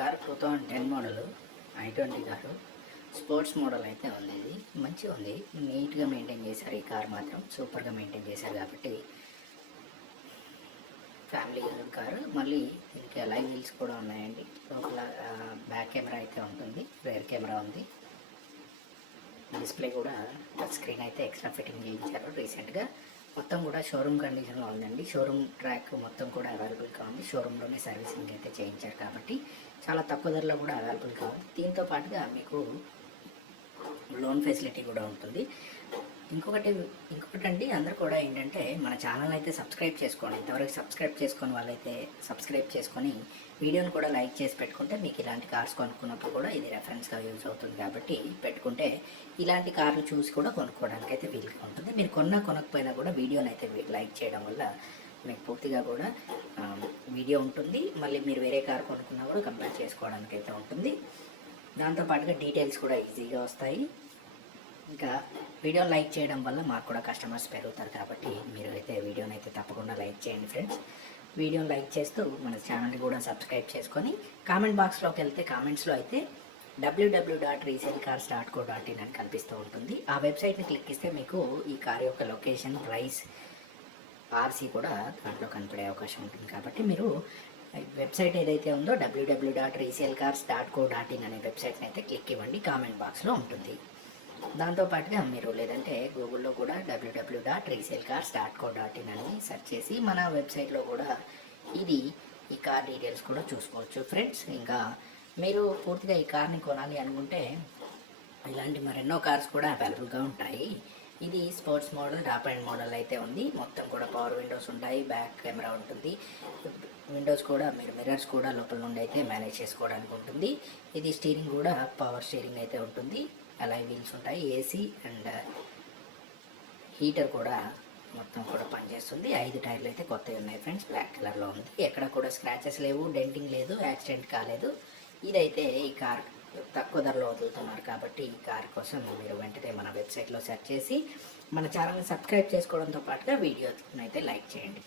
Car two thousand ten model I twenty car sports model అయితే ఉంది. ఇది మంచిగా ఉంది. నీట్గా మెయింటైన్ చేశారు. ఈ కార్ మాత్రం సూపర్గా మెయింటైన్ చేశారు కాబట్టి ఫ్యామిలీ కారు. మళ్ళీ దీనికి లైవ్ వీల్స్ కూడా ఉన్నాయండి. లోపల బ్యాక్ కెమెరా అయితే ఉంటుంది. రేర్ కెమెరా ఉంది. డిస్ప్లే కూడా టచ్ స్క్రీన్ అయితే ఎక్స్ట్రా ఫిట్టింగ్ చేయించారు రీసెంట్గా. మొత్తం కూడా షోరూమ్ కండిషన్లో ఉందండి. షోరూమ్ ట్రాక్ మొత్తం కూడా అవైలబుల్గా ఉంది షోరూంలోనే సర్వీసింగ్ అయితే చేయించారు కాబట్టి చాలా తక్కువ ధరలో కూడా అవైలబుల్గా ఉంది దీంతో పాటుగా మీకు లోన్ ఫెసిలిటీ కూడా ఉంటుంది. ఇంకొకటి ఇంకొకటి అండి అందరు కూడా ఏంటంటే మన ఛానల్ అయితే సబ్స్క్రైబ్ చేసుకోండి. ఇంతవరకు సబ్స్క్రైబ్ చేసుకొని వాళ్ళైతే సబ్స్క్రైబ్ చేసుకొని వీడియోని కూడా లైక్ చేసి పెట్టుకుంటే మీకు ఇలాంటి కార్స్ కొనుక్కున్నప్పుడు కూడా ఇది రెఫరెన్స్గా యూజ్ అవుతుంది కాబట్టి పెట్టుకుంటే ఇలాంటి కార్లు చూసి కూడా కొనుక్కోవడానికి అయితే వీలుగా ఉంటుంది. మీరు కొన్నా కొనకపోయినా కూడా వీడియోని అయితే లైక్ చేయడం వల్ల మీకు పూర్తిగా కూడా వీడియో ఉంటుంది. మళ్ళీ మీరు వేరే కార్ కొనుక్కున్నా కూడా కంపేర్ చేసుకోవడానికి అయితే ఉంటుంది. దాంతోపాటుగా డీటెయిల్స్ కూడా ఈజీగా వస్తాయి. ఇంకా వీడియో లైక్ చేయడం వల్ల మాకు కూడా కస్టమర్స్ పెరుగుతారు కాబట్టి మీరు అయితే వీడియోని అయితే తప్పకుండా లైక్ చేయండి ఫ్రెండ్స్. వీడియోని లైక్ చేస్తూ మన ఛానల్ని కూడా సబ్స్క్రైబ్ చేసుకొని కామెంట్ బాక్స్లోకి వెళ్తే కామెంట్స్లో అయితే WW dot resale cars dot co dot in అని కనిపిస్తూ ఉంటుంది. ఆ వెబ్సైట్ని క్లిక్ ఇస్తే మీకు ఈ కార్ యొక్క లొకేషన్ ప్రైస్ ఆర్సీ కూడా దాంట్లో కనపడే అవకాశం ఉంటుంది. కాబట్టి మీరు వెబ్సైట్ ఏదైతే ఉందో WW dot resale cars dot co dot in అనే వెబ్సైట్ని అయితే క్లిక్ ఇవ్వండి. కామెంట్ బాక్స్లో ఉంటుంది. దాంతోపాటుగా మీరు లేదంటే గూగుల్లో కూడా WW dot resale cars dot co dot in అని సెర్చ్ చేసి మన వెబ్సైట్లో కూడా ఇది ఈ కార్ డీటెయిల్స్ కూడా చూసుకోవచ్చు. ఫ్రెండ్స్ ఇంకా మీరు పూర్తిగా ఈ కార్ని కొనాలి అనుకుంటే ఇలాంటి మరెన్నో కార్స్ కూడా అవైలబుల్గా ఉంటాయి. ఇది sports model top end model అయితే ఉంది. మొత్తం కూడా పవర్ విండోస్ ఉంటాయి బ్యాక్ కెమెరా ఉంటుంది. విండోస్ కూడా మీరు మిర్రర్స్ కూడా లోపల నుండి అయితే మేనేజ్ చేసుకోవడానికి ఉంటుంది. ఇది స్టీరింగ్ కూడా పవర్ స్టీరింగ్ అయితే ఉంటుంది. అలాగే వీల్స్ ఉంటాయి ఏసీ అండ్ హీటర్ కూడా మొత్తం కూడా పనిచేస్తుంది. ఐదు టైర్లు అయితే కొత్తవి ఉన్నాయి ఫ్రెండ్స్ బ్లాక్ కలర్లో ఉంది. ఎక్కడ కూడా స్క్రాచెస్ లేవు డెంటింగ్ లేదు యాక్సిడెంట్ కాలేదు. ఇదైతే ఈ కార్ తక్కువ ధరలో వదులుతున్నారు కాబట్టి ఈ కార్ కోసం మీరు వెంటనే మన వెబ్సైట్లో సెర్చ్ చేసి మన ఛానల్ని సబ్స్క్రైబ్ చేసుకోవడంతో పాటుగా వీడియోని అయితే లైక్ చేయండి.